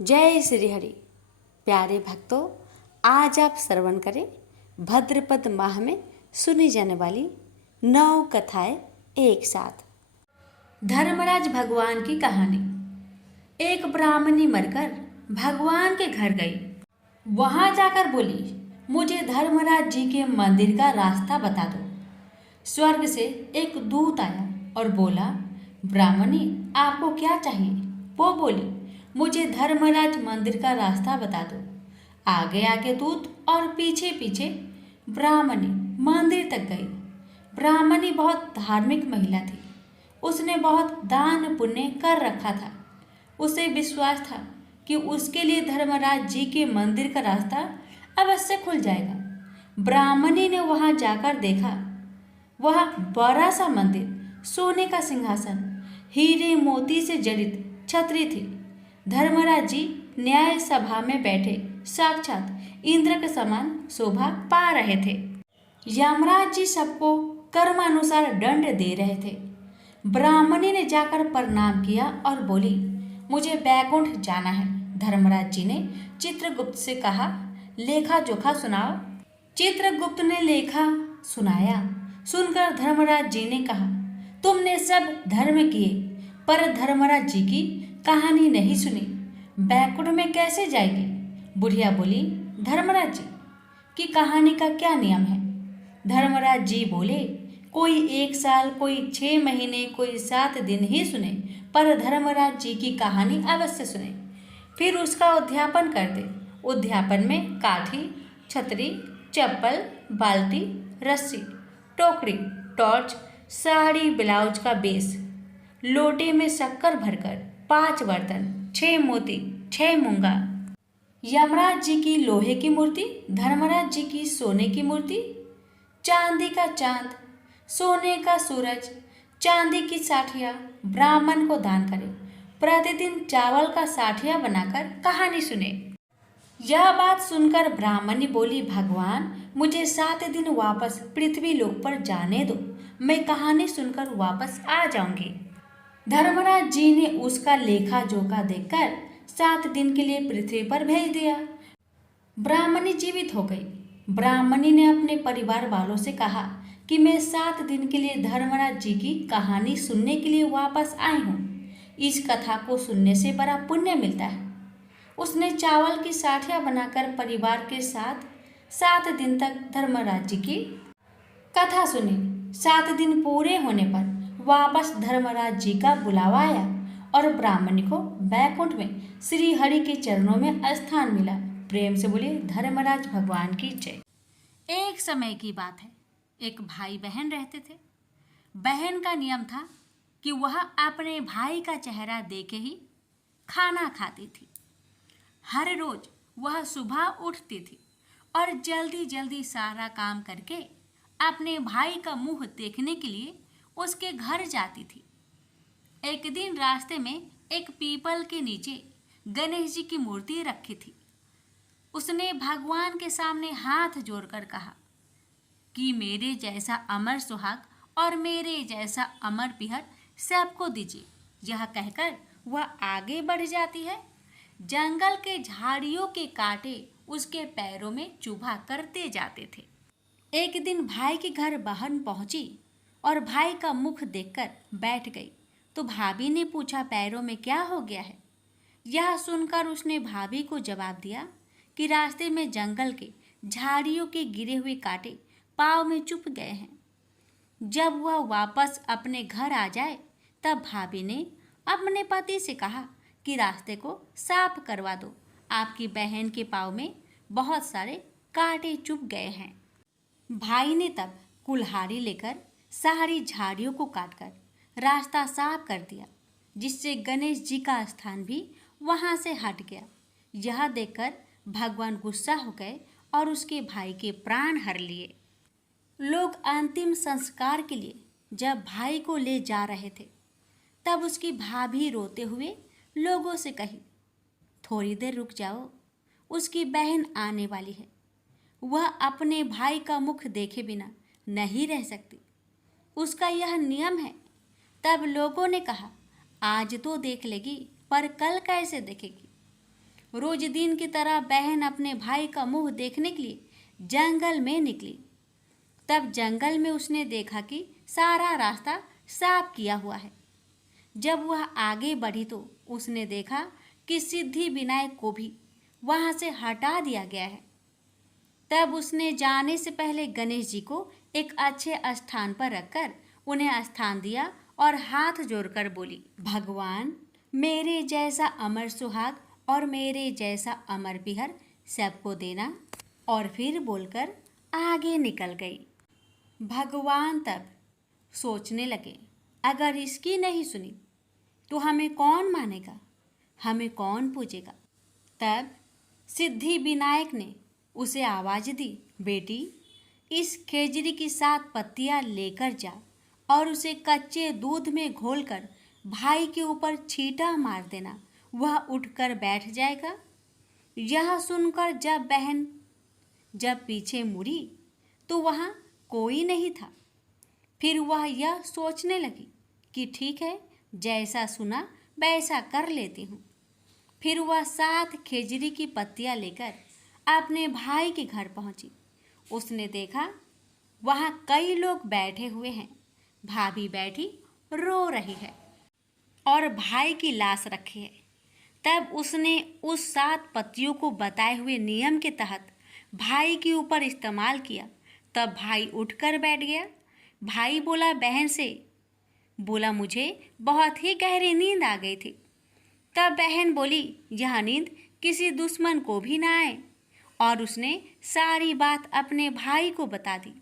जय श्री हरि। प्यारे भक्तों, आज आप श्रवण करें भाद्रपद माह में सुनी जाने वाली 9 कथाएं एक साथ। धर्मराज भगवान की कहानी। एक ब्राह्मणी मरकर भगवान के घर गई। वहां जाकर बोली, मुझे धर्मराज जी के मंदिर का रास्ता बता दो। स्वर्ग से एक दूत आया और बोला, ब्राह्मणी आपको क्या चाहिए? वो बोली, मुझे धर्मराज मंदिर का रास्ता बता दो। आगे आगे दूत और पीछे पीछे ब्राह्मणी मंदिर तक गई। ब्राह्मणी बहुत धार्मिक महिला थी। उसने बहुत दान पुण्य कर रखा था। उसे विश्वास था कि उसके लिए धर्मराज जी के मंदिर का रास्ता अवश्य खुल जाएगा। ब्राह्मणी ने वहां जाकर देखा, वह बड़ा सा मंदिर, सोने का सिंहासन, हीरे मोती से जड़ित छतरी थी। धर्मराज जी न्याय सभा में बैठे साक्षात इंद्र के समान शोभा पा रहे थे। यमराज जी सबको कर्मानुसार दंड दे रहे थे। ब्राह्मणी ने जाकर प्रणाम किया और बोली, मुझे बैकुंठ जाना है। धर्मराज जी ने चित्रगुप्त से कहा, लेखा जोखा सुनाओ। चित्रगुप्त ने लेखा सुनाया। सुनकर धर्मराज जी ने कहा, तुमने सब धर्म किए पर धर्मराज जी की कहानी नहीं सुनी, बैकुंठ में कैसे जाएगी? बुढ़िया बोली, धर्मराज जी की कहानी का क्या नियम है? धर्मराज जी बोले, कोई 1 साल, कोई 6 महीने, कोई 7 दिन ही सुने, पर धर्मराज जी की कहानी अवश्य सुने, फिर उसका उद्यापन कर दे। उद्यापन में काठी, छतरी, चप्पल, बाल्टी, रस्सी, टोकरी, टॉर्च, साड़ी, ब्लाउज का बेस, लोटे में शक्कर भरकर 5 बर्तन, 6 मोती, 6 मूंगा, यमराज जी की लोहे की मूर्ति, धर्मराज जी की सोने की मूर्ति, चांदी का चांद, सोने का सूरज, चांदी की साठिया ब्राह्मण को दान करें। प्रतिदिन चावल का साठिया बनाकर कहानी सुने। यह बात सुनकर ब्राह्मणी बोली, भगवान मुझे 7 दिन वापस पृथ्वी लोक पर जाने दो, मैं कहानी सुनकर वापस आ जाऊंगी। धर्मराज जी ने उसका लेखा जोखा देखकर 7 दिन के लिए पृथ्वी पर भेज दिया। ब्राह्मणी जीवित हो गई। ब्राह्मणी ने अपने परिवार वालों से कहा कि मैं 7 दिन के लिए धर्मराज जी की कहानी सुनने के लिए वापस आई हूँ। इस कथा को सुनने से बड़ा पुण्य मिलता है। उसने चावल की साठियाँ बनाकर परिवार के साथ 7 दिन तक धर्मराज जी की कथा सुनी। 7 दिन पूरे होने पर वापस धर्मराज जी का बुलावा आया और ब्राह्मणी को बैकुंठ में श्री हरि के चरणों में स्थान मिला। प्रेम से बोलिए धर्मराज भगवान की जय। एक समय की बात है, एक भाई बहन रहते थे। बहन का नियम था कि वह अपने भाई का चेहरा देखे ही खाना खाती थी। हर रोज वह सुबह उठती थी और जल्दी जल्दी सारा काम करके अपने भाई का मुंह देखने के लिए उसके घर जाती थी। एक दिन रास्ते में एक पीपल के नीचे गणेश जी की मूर्ति रखी थी। उसने भगवान के सामने हाथ जोड़कर कहा कि मेरे जैसा अमर सुहाग और मेरे जैसा अमर पिहर सबको दीजिए। यह कहकर वह आगे बढ़ जाती है। जंगल के झाड़ियों के कांटे उसके पैरों में चुभा करते जाते थे। एक दिन भाई के घर बहन पहुंची और भाई का मुख देखकर बैठ गई तो भाभी ने पूछा, पैरों में क्या हो गया है? यह सुनकर उसने भाभी को जवाब दिया कि रास्ते में जंगल के झाड़ियों के गिरे हुए कांटे पाँव में चुभ गए हैं। जब वह वापस अपने घर आ जाए तब भाभी ने अपने पति से कहा कि रास्ते को साफ करवा दो, आपकी बहन के पाँव में बहुत सारे कांटे चुभ गए हैं। भाई ने तब कुल्हाड़ी लेकर सारी झाड़ियों को काटकर रास्ता साफ कर दिया, जिससे गणेश जी का स्थान भी वहां से हट गया। यह देखकर भगवान गुस्सा हो गए और उसके भाई के प्राण हर लिए। लोग अंतिम संस्कार के लिए जब भाई को ले जा रहे थे तब उसकी भाभी रोते हुए लोगों से कही, थोड़ी देर रुक जाओ, उसकी बहन आने वाली है, वह अपने भाई का मुख देखे बिना नहीं रह सकती, उसका यह नियम है। तब लोगों ने कहा, आज तो देख लेगी पर कल कैसे देखेगी? रोज दिन की तरह बहन अपने भाई का मुंह देखने के लिए जंगल में निकली। तब जंगल में उसने देखा कि सारा रास्ता साफ किया हुआ है। जब वह आगे बढ़ी तो उसने देखा कि सिद्धि विनायक को भी वहां से हटा दिया गया है। तब उसने जाने से पहले गणेश जी को एक अच्छे स्थान पर रखकर उन्हें स्थान दिया और हाथ जोड़कर बोली, भगवान, मेरे जैसा अमर सुहाग और मेरे जैसा अमर पिहर सबको देना। और फिर बोलकर आगे निकल गई। भगवान तब सोचने लगे, अगर इसकी नहीं सुनी तो हमें कौन मानेगा, हमें कौन पूजेगा। तब सिद्धि विनायक ने उसे आवाज दी, बेटी, इस खेजड़ी की 7 पत्तियां लेकर जा और उसे कच्चे दूध में घोलकर भाई के ऊपर छींटा मार देना, वह उठकर बैठ जाएगा। यह सुनकर जब बहन पीछे मुड़ी तो वहाँ कोई नहीं था। फिर वह यह सोचने लगी कि ठीक है, जैसा सुना वैसा कर लेती हूँ। फिर वह 7 खेजड़ी की पत्तियाँ लेकर अपने भाई के घर पहुँची। उसने देखा वहाँ कई लोग बैठे हुए हैं। भाभी बैठी रो रही है और भाई की लाश रखी है। तब उसने उस 7 पत्तियों को बताए हुए नियम के तहत भाई के ऊपर इस्तेमाल किया। तब भाई उठकर बैठ गया। भाई बोला बहन से, बोला मुझे बहुत ही गहरी नींद आ गई थी। तब बहन बोली, यह नींद किसी दुश्मन को भी ना आए। और उसने सारी बात अपने भाई को बता दी।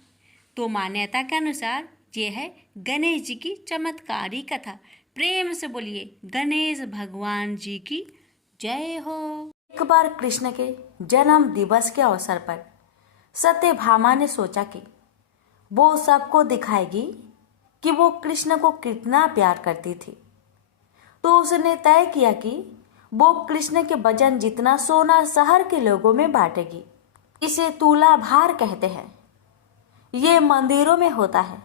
तो मान्यता के अनुसार ये है गणेश जी की चमत्कारी कथा। प्रेम से बोलिए गणेश भगवान जी की जय हो। एक बार कृष्ण के जन्म दिवस के अवसर पर सत्यभामा ने सोचा कि वो सबको दिखाएगी कि वो कृष्ण को कितना प्यार करती थी। तो उसने तय किया कि वो कृष्ण के वजन जितना सोना शहर के लोगों में बांटेगी। इसे तुला भार कहते हैं। ये मंदिरों में होता है।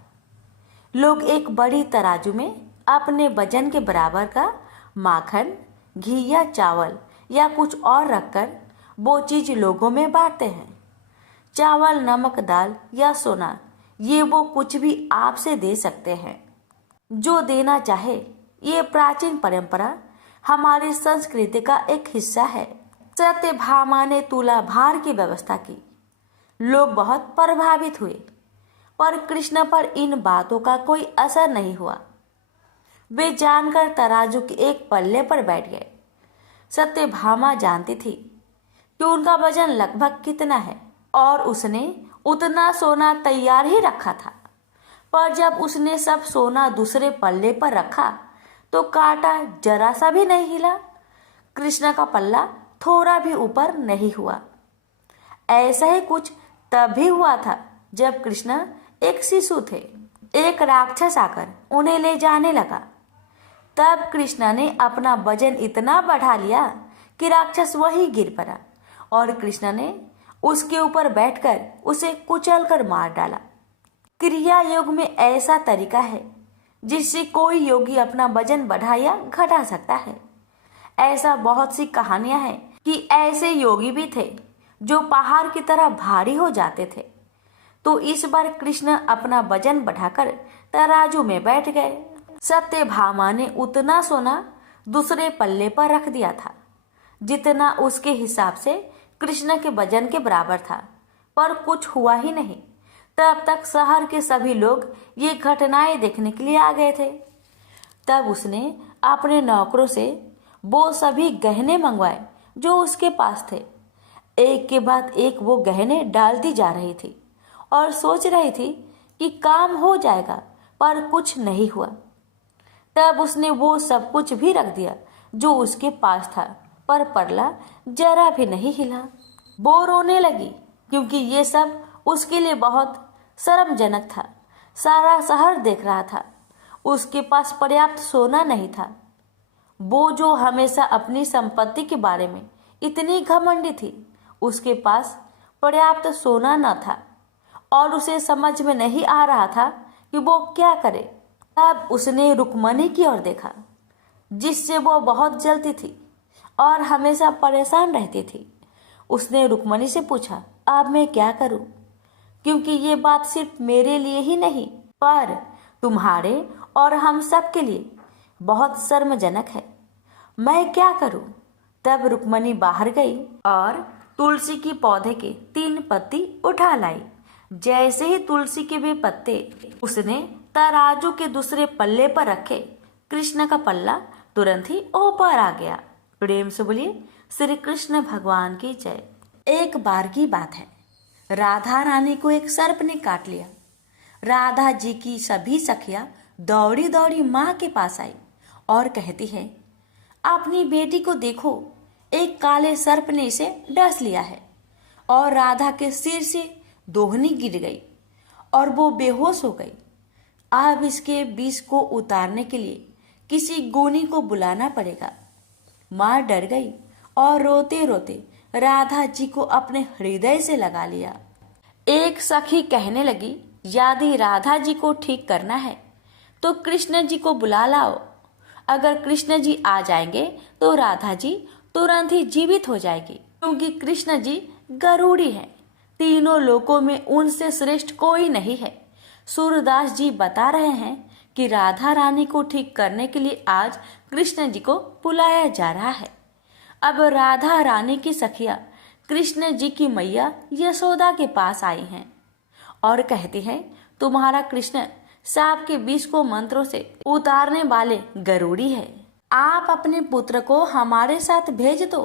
लोग एक बड़ी तराजू में अपने वजन के बराबर का माखन, घी या चावल या कुछ और रखकर वो चीज लोगों में बांटते हैं। चावल, नमक, दाल या सोना, ये वो कुछ भी आपसे दे सकते हैं जो देना चाहे। ये प्राचीन परंपरा हमारी संस्कृति का एक हिस्सा है। सत्यभामा ने तुला भार की व्यवस्था की। लोग बहुत प्रभावित हुए, पर कृष्ण पर इन बातों का कोई असर नहीं हुआ। वे जानकर तराजू के एक पल्ले पर बैठ गए। सत्यभामा जानती थी कि उनका वजन लगभग कितना है और उसने उतना सोना तैयार ही रखा था। पर जब उसने सब सोना दूसरे पल्ले पर रखा तो कांटा जरा सा भी नहीं हिला। कृष्ण का पल्ला थोड़ा भी ऊपर नहीं हुआ। ऐसा ही कुछ तब भी हुआ था जब कृष्ण एक शिशु थे। एक राक्षस आकर उन्हें ले जाने लगा। तब कृष्ण ने अपना वजन इतना बढ़ा लिया कि राक्षस वहीं गिर पड़ा और कृष्ण ने उसके ऊपर बैठकर उसे कुचलकर मार डाला। क्रिया योग में ऐसा तरीका है जिससे कोई योगी अपना वजन बढ़ा या घटा सकता है। ऐसा बहुत सी कहानियां हैं कि ऐसे योगी भी थे जो पहाड़ की तरह भारी हो जाते थे। तो इस बार कृष्ण अपना वजन बढ़ाकर तराजू में बैठ गए। सत्यभामा ने उतना सोना दूसरे पल्ले पर रख दिया था जितना उसके हिसाब से कृष्ण के वजन के बराबर था, पर कुछ हुआ ही नहीं। तब तक शहर के सभी लोग ये घटनाएं देखने के लिए आ गए थे। तब उसने अपने नौकरों से वो सभी गहने मंगवाए जो उसके पास थे। एक के बाद एक वो गहने डालती जा रही थी और सोच रही थी कि काम हो जाएगा, पर कुछ नहीं हुआ। तब उसने वो सब कुछ भी रख दिया जो उसके पास था, पर परला जरा भी नहीं हिला। वो रोने लगी क्योंकि ये सब उसके लिए बहुत शर्मजनक था। सारा शहर देख रहा था। उसके पास पर्याप्त सोना नहीं था। वो जो हमेशा अपनी संपत्ति के बारे में इतनी घमंडी थी, उसके पास पर्याप्त सोना न था और उसे समझ में नहीं आ रहा था कि वो क्या करे। तब उसने रुक्मणी की ओर देखा जिससे वो बहुत जलती थी और हमेशा परेशान रहती थी। उसने रुक्मणी से पूछा, अब मैं क्या करूं? क्योंकि ये बात सिर्फ मेरे लिए ही नहीं पर तुम्हारे और हम सब के लिए बहुत शर्मजनक है। मैं क्या करूं? तब रुक्मणी बाहर गई और तुलसी की पौधे के 3 पत्ती उठा लाई। जैसे ही तुलसी के वे पत्ते उसने तराजू के दूसरे पल्ले पर रखे, कृष्ण का पल्ला तुरंत ही ऊपर आ गया। प्रेम से बोलिए श्री कृष्ण भगवान की जय। एक बार की बात है, राधा रानी को एक सर्प ने काट लिया। राधा जी की सभी सखियां दौड़ी दौड़ी माँ के पास आई और कहती है, अपनी बेटी को देखो, एक काले सर्प ने इसे डस लिया है। और राधा के सिर से दोहनी गिर गई और वो बेहोश हो गई। अब इसके विष को उतारने के लिए किसी गुनी को बुलाना पड़ेगा। माँ डर गई और रोते रोते राधा जी को अपने हृदय से लगा लिया। एक सखी कहने लगी, यदि राधा जी को ठीक करना है तो कृष्ण जी को बुला लाओ। अगर कृष्ण जी आ जाएंगे तो राधा जी तुरंत ही जीवित हो जाएगी, क्योंकि कृष्ण जी गरुड़ी हैं। तीनों लोकों में उनसे श्रेष्ठ कोई नहीं है। सूरदास जी बता रहे हैं कि राधा रानी को ठीक करने के लिए आज कृष्ण जी को बुलाया जा रहा है। अब राधा रानी की सखिया कृष्ण जी की मैया यशोदा के पास आई हैं और कहती हैं, तुम्हारा कृष्ण सांप के विष को मंत्रों से उतारने वाले गरुड़ी है। आप अपने पुत्र को हमारे साथ भेज दो।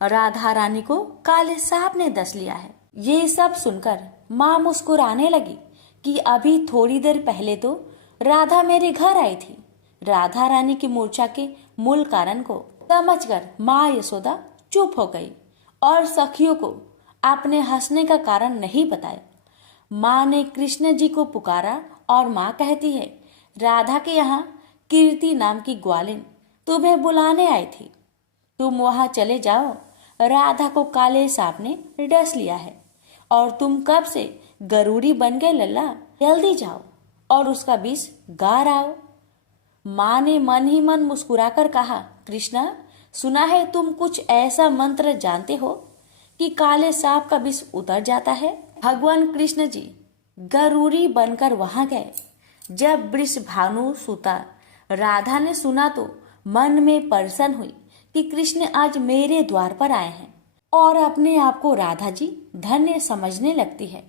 राधा रानी को काले सांप ने डस लिया है। ये सब सुनकर माँ मुस्कुराने लगी कि अभी थोड़ी देर पहले तो राधा मेरे घर आई थी। राधा रानी की मूर्छा के मूल कारण को समझकर माँ यशोदा चुप हो गई और सखियों को अपने हंसने का कारण नहीं बताया। माँ ने कृष्ण जी को पुकारा और माँ कहती है, राधा के यहाँ कीर्ति नाम की ग्वालिन तुम्हें बुलाने आई थी। तुम वहां चले जाओ। राधा को काले सांप ने डस लिया है और तुम कब से गरुड़ी बन गए लल्ला। जल्दी जाओ और उसका विष गार आओ। माँ ने मन ही मन मुस्कुराकर कहा, कृष्णा, सुना है तुम कुछ ऐसा मंत्र जानते हो कि काले सांप का विष उतर जाता है। भगवान कृष्ण जी गरुड़ी बनकर वहां गए। जब वृषभानु सुता राधा ने सुना तो मन में प्रसन्न हुई कि कृष्ण आज मेरे द्वार पर आए हैं और अपने आप को राधा जी धन्य समझने लगती है।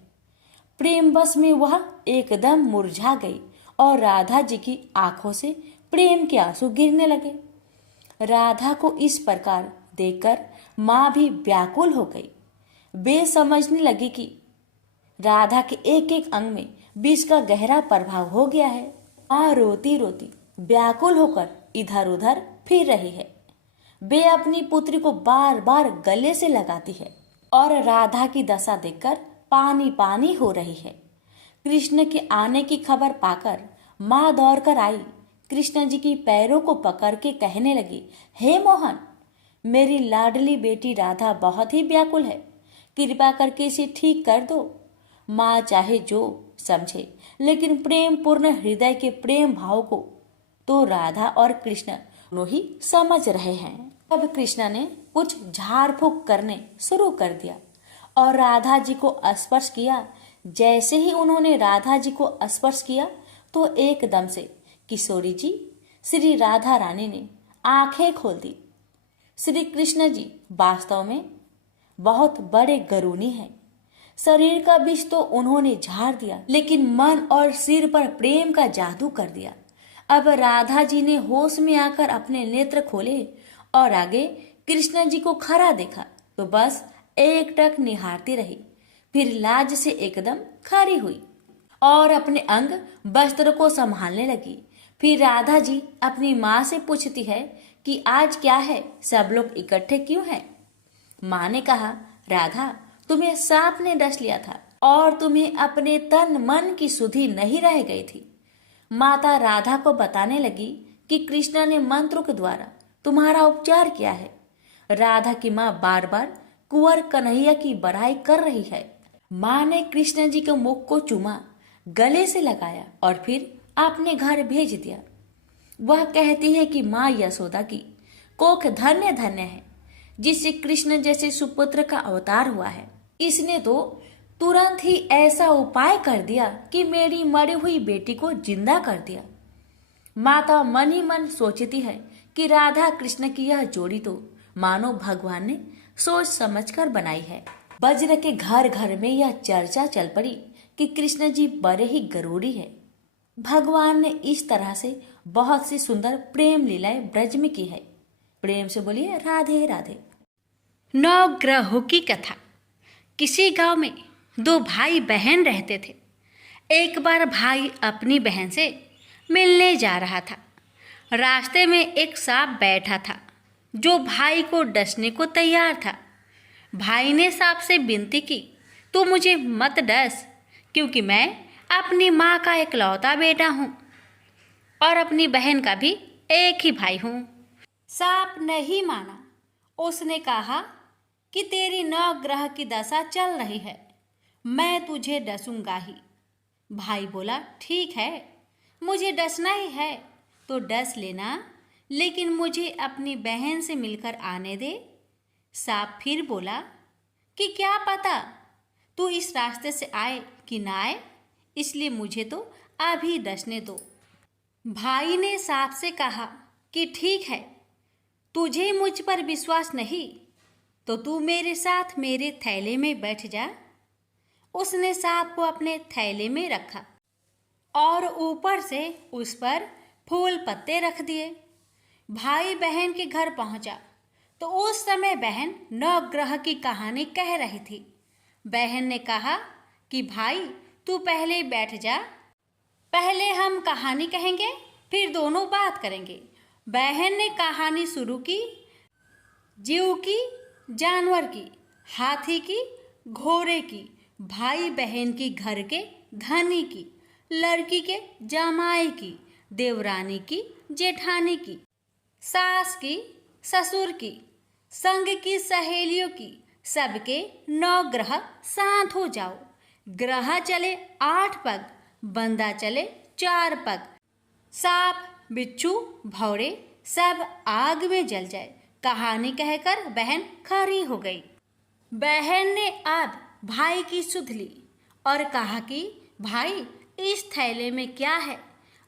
प्रेम बस में वह एकदम मुरझा गई और राधा जी की आंखों से प्रेम के आंसू गिरने लगे। राधा को इस प्रकार देखकर माँ भी व्याकुल हो गई। वे समझने लगी कि राधा के एक एक अंग में विष का गहरा प्रभाव हो गया है। माँ रोती रोती व्याकुल होकर इधर उधर फिर रही है। वे अपनी पुत्री को बार बार गले से लगाती है और राधा की दशा देखकर पानी पानी हो रही है। कृष्ण के आने की खबर पाकर माँ दौड़कर आई। कृष्ण जी की पैरों को पकड़ के कहने लगी, हे मोहन, मेरी लाडली बेटी राधा बहुत ही व्याकुल है, कृपा करके इसे ठीक कर दो। माँ चाहे जो समझे, लेकिन प्रेम पूर्ण हृदय के प्रेम भाव को तो राधा और कृष्ण दोनों ही समझ रहे हैं। अब कृष्ण ने कुछ झाड़ फूक करने शुरू कर दिया और राधा जी को स्पर्श किया। जैसे ही उन्होंने राधा जी को स्पर्श किया तो एकदम से किशोरी जी श्री राधा रानी ने आंखें खोल दी। श्री कृष्ण जी वास्तव में बहुत बड़े गरुणी हैं। शरीर का विष तो उन्होंने झाड़ दिया, लेकिन मन और सिर पर प्रेम का जादू कर दिया। अब राधा जी ने होश में आकर अपने नेत्र खोले और आगे कृष्ण जी को खड़ा देखा तो बस एकटक निहारती रही। फिर लाज से एकदम खड़ी हुई और अपने अंग वस्त्र को संभालने लगी। फिर राधा जी अपनी माँ से पूछती है कि आज क्या है, सब लोग इकट्ठे क्यों हैं? माँ ने कहा, राधा, तुम्हें सांप ने डस लिया था और तुम्हें अपने तन मन की सुधि नहीं रह गई थी। माता राधा को बताने लगी कि कृष्ण ने मंत्रों के द्वारा तुम्हारा उपचार किया है। राधा की माँ बार बार कुंवर कन्हैया की बड़ाई कर रही है। माँ ने कृष्ण जी के मुख को चूमा, गले से लगाया और फिर अपने घर भेज दिया। वह कहती है कि माँ यशोदा की कोख धन्य धन्य है जिससे कृष्ण जैसे सुपुत्र का अवतार हुआ है। इसने तो तुरंत ही ऐसा उपाय कर दिया कि मेरी मरी हुई बेटी को जिंदा कर दिया। माता मन ही मन सोचती है कि राधा कृष्ण की यह जोड़ी तो मानो भगवान ने सोच समझकर बनाई है। वज्र के घर घर में यह चर्चा चल पड़ी कि कृष्ण जी बड़े ही गरूड़ी है। भगवान ने इस तरह से बहुत सी सुंदर प्रेम लीलाएं ब्रज में की है। प्रेम से बोलिए राधे राधे। नवग्रहों की कथा। किसी गांव में दो भाई बहन रहते थे। एक बार भाई अपनी बहन से मिलने जा रहा था। रास्ते में एक सांप बैठा था जो भाई को डसने को तैयार था। भाई ने सांप से विनती की, तू मुझे मत डस, क्योंकि मैं अपनी माँ का इकलौता बेटा हूँ और अपनी बहन का भी एक ही भाई हूँ। सांप नहीं माना। उसने कहा कि तेरी नवग्रह की दशा चल रही है, मैं तुझे डसूंगा ही। भाई बोला, ठीक है, मुझे डसना ही है तो डस लेना, लेकिन मुझे अपनी बहन से मिलकर आने दे। सांप फिर बोला कि क्या पता तू इस रास्ते से आए कि ना आए, इसलिए मुझे तो अभी डसने दो। भाई ने सांप से कहा कि ठीक है, तुझे मुझ पर विश्वास नहीं तो तू मेरे साथ मेरे थैले में बैठ जा। उसने सांप को अपने थैले में रखा और ऊपर से उस पर फूल पत्ते रख दिए। भाई बहन के घर पहुंचा तो उस समय बहन नवग्रह की कहानी कह रही थी। बहन ने कहा कि भाई तू पहले बैठ जा, पहले हम कहानी कहेंगे फिर दोनों बात करेंगे। बहन ने कहानी शुरू की। जीव की, जानवर की, हाथी की, घोड़े की, भाई बहन की, घर के धनी की, लड़की के जमाई की, देवरानी की, जेठानी की, सास की, ससुर की, संग की सहेलियों की, सबके 9 ग्रह साथ हो जाओ। ग्रह चले 8 पग, बंदा चले 4 पग, सांप बिच्छू भौरे सब आग में जल जाए। कहानी कहकर बहन खड़ी हो गई। बहन ने अब भाई की सुध ली और कहा कि भाई इस थैले में क्या है।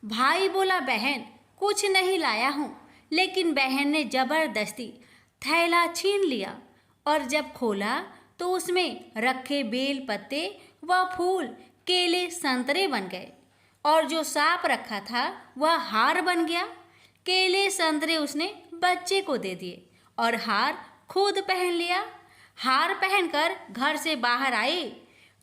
भाई बोला, बहन कुछ नहीं लाया हूँ। लेकिन बहन ने जबरदस्ती थैला छीन लिया और जब खोला तो उसमें रखे बेल पत्ते व फूल केले संतरे बन गए और जो सांप रखा था वह हार बन गया। केले संतरे उसने बच्चे को दे दिए और हार खुद पहन लिया। हार पहनकर घर से बाहर आई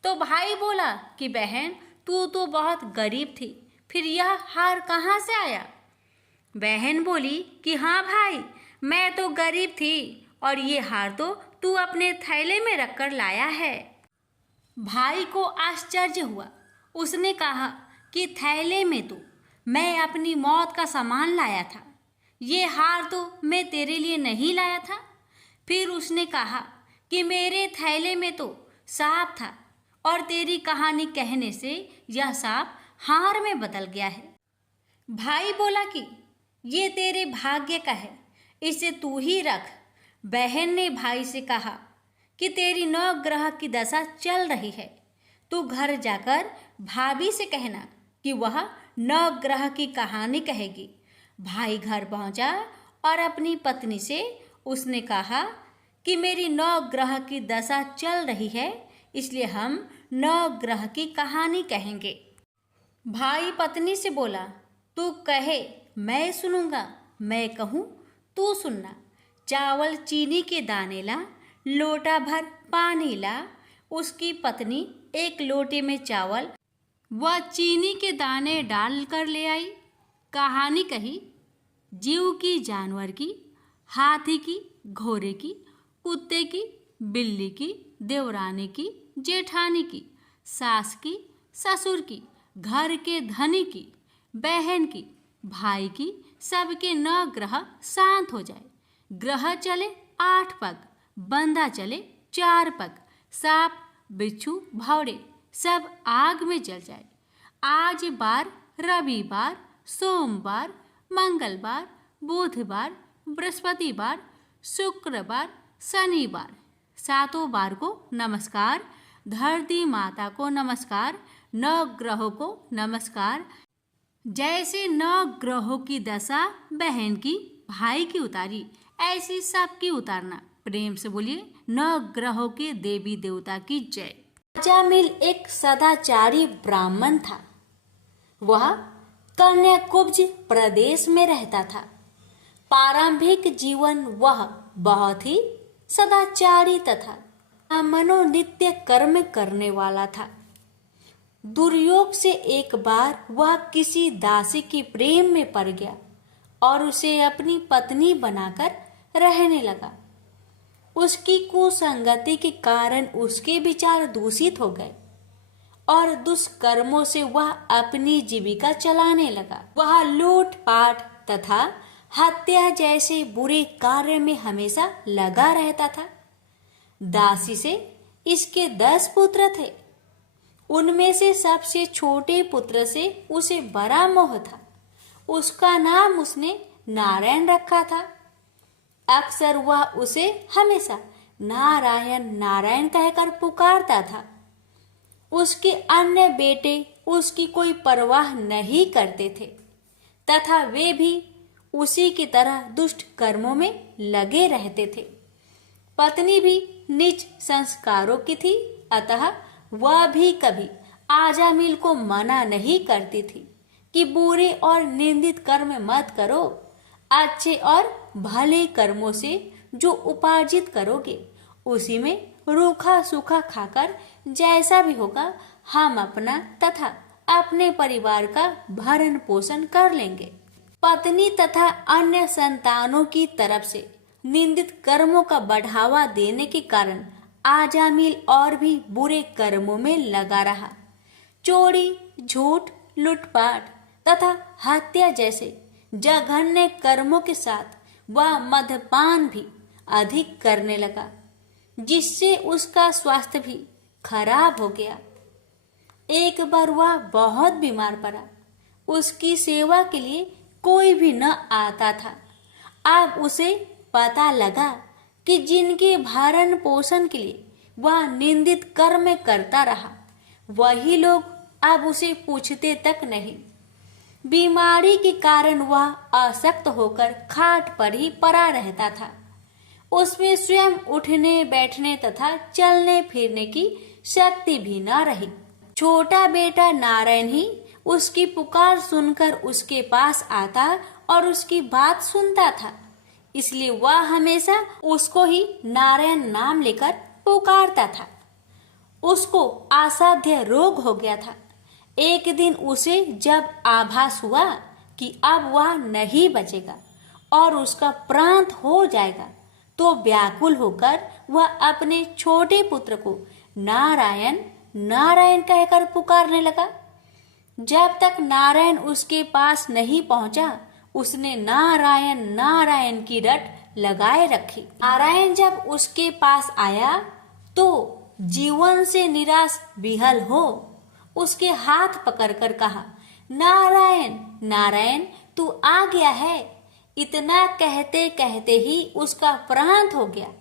तो भाई बोला कि बहन तू तो बहुत गरीब थी, फिर यह हार कहाँ से आया। बहन बोली कि हाँ भाई, मैं तो गरीब थी और ये हार तो तू अपने थैले में रखकर लाया है। भाई को आश्चर्य हुआ। उसने कहा कि थैले में तो मैं अपनी मौत का सामान लाया था, ये हार तो मैं तेरे लिए नहीं लाया था। फिर उसने कहा कि मेरे थैले में तो सांप था और तेरी कहानी कहने से यह सांप हार में बदल गया है। भाई बोला कि ये तेरे भाग्य का है, इसे तू ही रख। बहन ने भाई से कहा कि तेरी 9 ग्रह की दशा चल रही है, तू घर जाकर भाभी से कहना कि वह 9 ग्रह की कहानी कहेगी। भाई घर पहुंचा और अपनी पत्नी से उसने कहा कि मेरी 9 ग्रह की दशा चल रही है, इसलिए हम 9 ग्रह की कहानी कहेंगे। भाई पत्नी से बोला, तू कहे मैं सुनूंगा, मैं कहूँ तू सुनना। चावल चीनी के दाने ला, लोटा भर पानी ला। उसकी पत्नी एक लोटे में चावल व चीनी के दाने डाल कर ले आई। कहानी कही, जीव की, जानवर की, हाथी की, घोड़े की, कुत्ते की, बिल्ली की, देवरानी की, जेठानी की, सास की, ससुर की, घर के धनी की, बहन की, भाई की, सबके 9 ग्रह शांत हो जाए। ग्रह चले 8 पग, बंदा चले 4 पग, सांप बिच्छू भौरे सब आग में जल जाए। आज बार, रविवार, सोमवार, मंगलवार, बुधवार, बृहस्पतिवार, शुक्रवार, शनिवार, सातों बार को नमस्कार, धरती माता को नमस्कार, नौ ग्रहों को नमस्कार। जैसे 9 ग्रहों की दशा बहन की भाई की उतारी, ऐसी सबकी उतारना। प्रेम से बोलिए 9 ग्रहों के देवी देवता की जय। अजामिल एक सदाचारी ब्राह्मण था। वह कन्याकुब्ज प्रदेश में रहता था। प्रारंभिक जीवन वह बहुत ही सदाचारी तथा मनोनित्य कर्म करने वाला था। दुर्योग से एक बार वह किसी दासी के प्रेम में पड़ गया और उसे अपनी पत्नी बनाकर रहने लगा। उसकी कुसंगति के कारण उसके विचार दूषित हो गए और दुष्कर्मों से वह अपनी जीविका चलाने लगा। वह लूटपाट तथा हत्या जैसे बुरे कार्य में हमेशा लगा रहता था। दासी से इसके 10 पुत्र थे। उनमें से सबसे छोटे पुत्र से उसे बड़ा मोह था। उसका नाम उसने नारायण रखा था। अक्सर वह उसे हमेशा नारायण नारायण कहकर पुकारता था। उसके अन्य बेटे उसकी कोई परवाह नहीं करते थे तथा वे भी उसी की तरह दुष्ट कर्मों में लगे रहते थे। पत्नी भी नीच संस्कारों की थी, अतः वह भी कभी आजामिल को मना नहीं करती थी कि बुरे और निंदित कर्म मत करो। अच्छे और भले कर्मों से जो उपार्जित करोगे उसी में रूखा सूखा खाकर जैसा भी होगा हम अपना तथा अपने परिवार का भरण पोषण कर लेंगे। पत्नी तथा अन्य संतानों की तरफ से निंदित कर्मों का बढ़ावा देने के कारण आजामिल और भी बुरे कर्मों में लगा रहा। चोरी, झूठ, लूटपाट तथा हत्या जैसे जघन्य कर्मों के साथ वह मद्यपान भी अधिक करने लगा, जिससे उसका स्वास्थ्य भी खराब हो गया। एक बार वह बहुत बीमार पड़ा। उसकी सेवा के लिए कोई भी न आता था। अब उसे पता लगा कि जिनके भरण पोषण के लिए वह निंदित कर्म करता रहा, वही लोग अब उसे पूछते तक नहीं। बीमारी के कारण वह अशक्त होकर खाट पर ही पड़ा रहता था। उसमें स्वयं उठने बैठने तथा चलने फिरने की शक्ति भी न रही। छोटा बेटा नारायण ही उसकी पुकार सुनकर उसके पास आता और उसकी बात सुनता था, इसलिए वह हमेशा उसको ही नारायण नाम लेकर पुकारता था। उसको असाध्य रोग हो गया था। एक दिन उसे जब आभास हुआ कि अब वह नहीं बचेगा और उसका प्रांत हो जाएगा, तो व्याकुल होकर वह अपने छोटे पुत्र को नारायण नारायण कहकर पुकारने लगा। जब तक नारायण उसके पास नहीं पहुंचा, उसने नारायण नारायण की रट लगाए रखी। नारायण जब उसके पास आया तो जीवन से निराश विहल हो उसके हाथ पकड़कर कहा, नारायण नारायण तू आ गया है। इतना कहते कहते ही उसका प्रांत हो गया।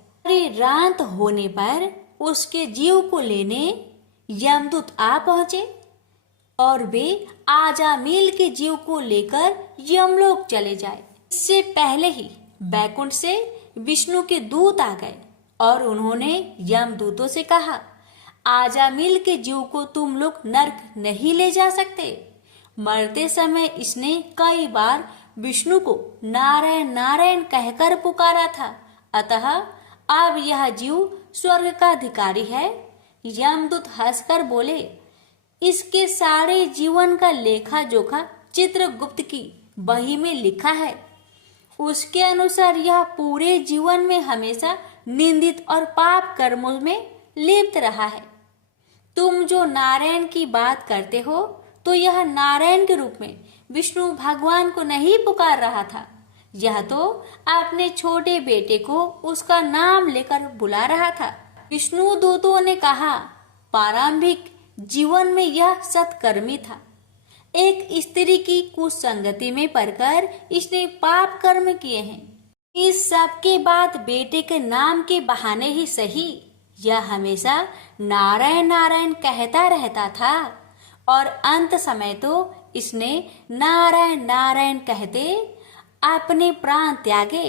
रात होने पर उसके जीव को लेने यमदूत आ पहुंचे और वे आजामिल के जीव को लेकर यमलोक चले जाए। इससे पहले ही बैकुंठ से विष्णु के दूत आ गए और उन्होंने यमदूतों से कहा, आजामिल के जीव को तुम लोग नरक नहीं ले जा सकते। मरते समय इसने कई बार विष्णु को नारायण नारायण कहकर पुकारा था, अतः अब यह जीव स्वर्ग का अधिकारी है। यमदूत हंसकर बोले, इसके सारे जीवन का लेखा जोखा चित्रगुप्त की बही में लिखा है। उसके अनुसार यह पूरे जीवन में हमेशा निंदित और पाप कर्मों में लिप्त रहा है। तुम जो नारायण की बात करते हो, तो यह नारायण के रूप में विष्णु भगवान को नहीं पुकार रहा था। यह तो अपने छोटे बेटे को उसका नाम लेकर बुला रहा था। विष्णु दूतों ने कहा, प्रारंभिक जीवन में यह सत्कर्मी था। एक स्त्री की कुसंगति में पड़कर इसने पाप कर्म किए हैं। इस सब के बाद बेटे के नाम के बहाने ही सही यह हमेशा नारायण नारायण कहता रहता था और अंत समय तो इसने नारायण नारायण कहते अपने प्राण त्यागे।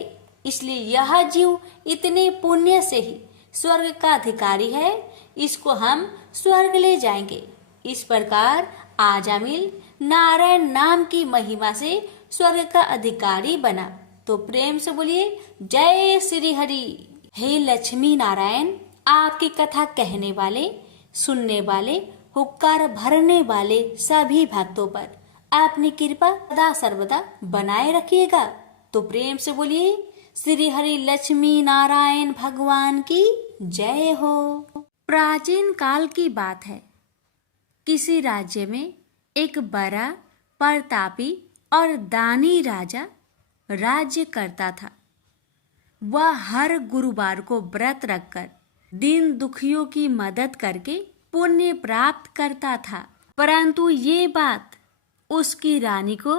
इसलिए यह जीव इतने पुण्य से ही स्वर्ग का अधिकारी है, इसको हम स्वर्ग ले जाएंगे। इस प्रकार आजामिल नारायण नाम की महिमा से स्वर्ग का अधिकारी बना। तो प्रेम से बोलिए जय श्री हरि। हे लक्ष्मी नारायण, आपकी कथा कहने वाले, सुनने वाले, हुक्कार भरने वाले सभी भक्तों पर अपनी कृपा सदा सर्वदा बनाए रखिएगा। तो प्रेम से बोलिए श्री हरि लक्ष्मी नारायण भगवान की जय हो। प्राचीन काल की बात है। किसी राज्य में एक बड़ा प्रतापी और दानी राजा राज्य करता था। वह हर गुरुवार को व्रत रखकर दीन दुखियों की मदद करके पुण्य प्राप्त करता था। परंतु ये बात उसकी रानी को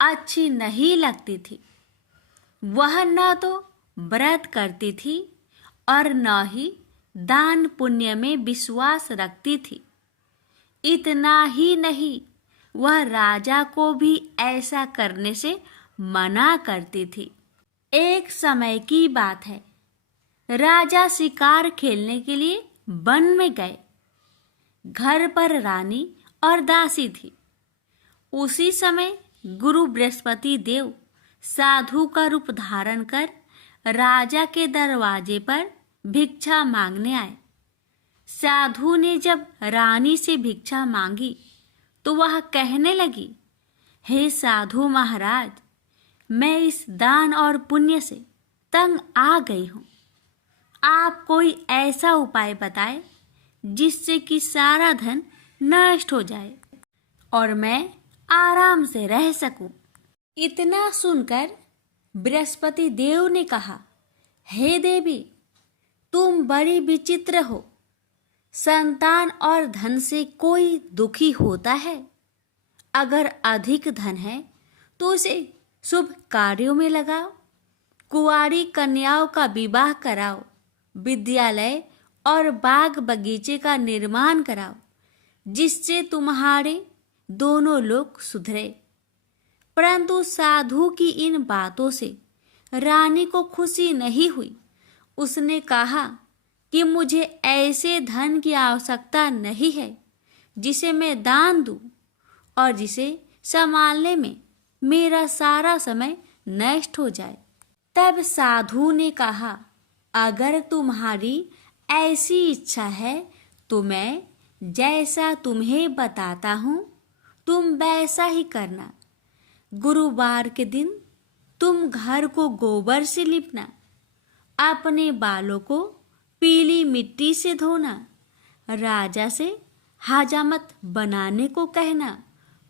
अच्छी नहीं लगती थी। वह न तो व्रत करती थी और न ही दान पुण्य में विश्वास रखती थी। इतना ही नहीं, वह राजा को भी ऐसा करने से मना करती थी। एक समय की बात है। राजा शिकार खेलने के लिए वन में गए। घर पर रानी और दासी थी। उसी समय गुरु बृहस्पति देव साधु का रूप धारण कर राजा के दरवाजे पर भिक्षा मांगने आए। साधु ने जब रानी से भिक्षा मांगी तो वह कहने लगी, हे साधु महाराज, मैं इस दान और पुण्य से तंग आ गई हूँ। आप कोई ऐसा उपाय बताएं जिससे कि सारा धन नष्ट हो जाए और मैं आराम से रह सकूं। इतना सुनकर बृहस्पति देव ने कहा, हे देवी, तुम बड़ी विचित्र हो। संतान और धन से कोई दुखी होता है। अगर अधिक धन है तो उसे शुभ कार्यों में लगाओ, कुंवारी कन्याओं का विवाह कराओ, विद्यालय और बाग बगीचे का निर्माण कराओ, जिससे तुम्हारे दोनों लोग सुधरे। परंतु साधु की इन बातों से रानी को खुशी नहीं हुई। उसने कहा कि मुझे ऐसे धन की आवश्यकता नहीं है जिसे मैं दान दूं और जिसे संभालने में मेरा सारा समय नष्ट हो जाए। तब साधु ने कहा, अगर तुम्हारी ऐसी इच्छा है तो मैं जैसा तुम्हें बताता हूँ तुम वैसा ही करना। गुरुवार के दिन तुम घर को गोबर से लिपना, अपने बालों को पीली मिट्टी से धोना, राजा से हजामत बनाने को कहना,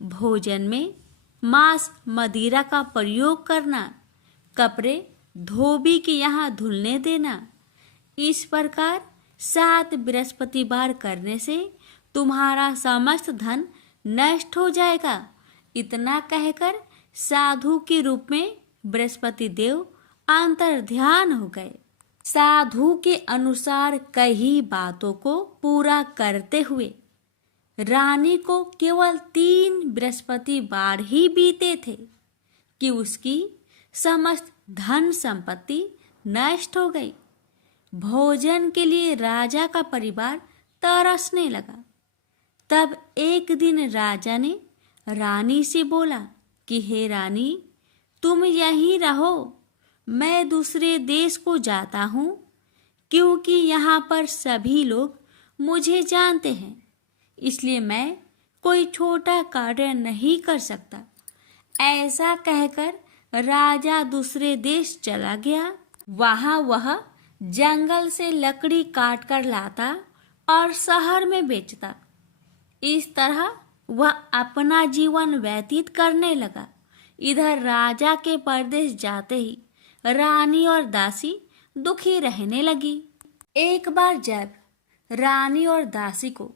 भोजन में मांस मदिरा का प्रयोग करना, कपड़े धोबी के यहाँ धुलने देना। इस प्रकार 7 बृहस्पतिवार करने से तुम्हारा समस्त धन नष्ट हो जाएगा। इतना कहकर साधु के रूप में बृहस्पति देव अंतर ध्यान हो गए। साधु के अनुसार कई बातों को पूरा करते हुए रानी को केवल 3 बृहस्पतिवार ही बीते थे कि उसकी समस्त धन संपत्ति नष्ट हो गई। भोजन के लिए राजा का परिवार तरसने लगा। तब एक दिन राजा ने रानी से बोला कि हे रानी, तुम यहीं रहो, मैं दूसरे देश को जाता हूँ, क्योंकि यहाँ पर सभी लोग मुझे जानते हैं, इसलिए मैं कोई छोटा कार्य नहीं कर सकता। ऐसा कहकर राजा दूसरे देश चला गया। वहाँ वह जंगल से लकड़ी काट कर लाता और शहर में बेचता। इस तरह वह अपना जीवन व्यतीत करने लगा। इधर राजा के परदेश जाते ही रानी और दासी दुखी रहने लगी। एक बार जब रानी और दासी को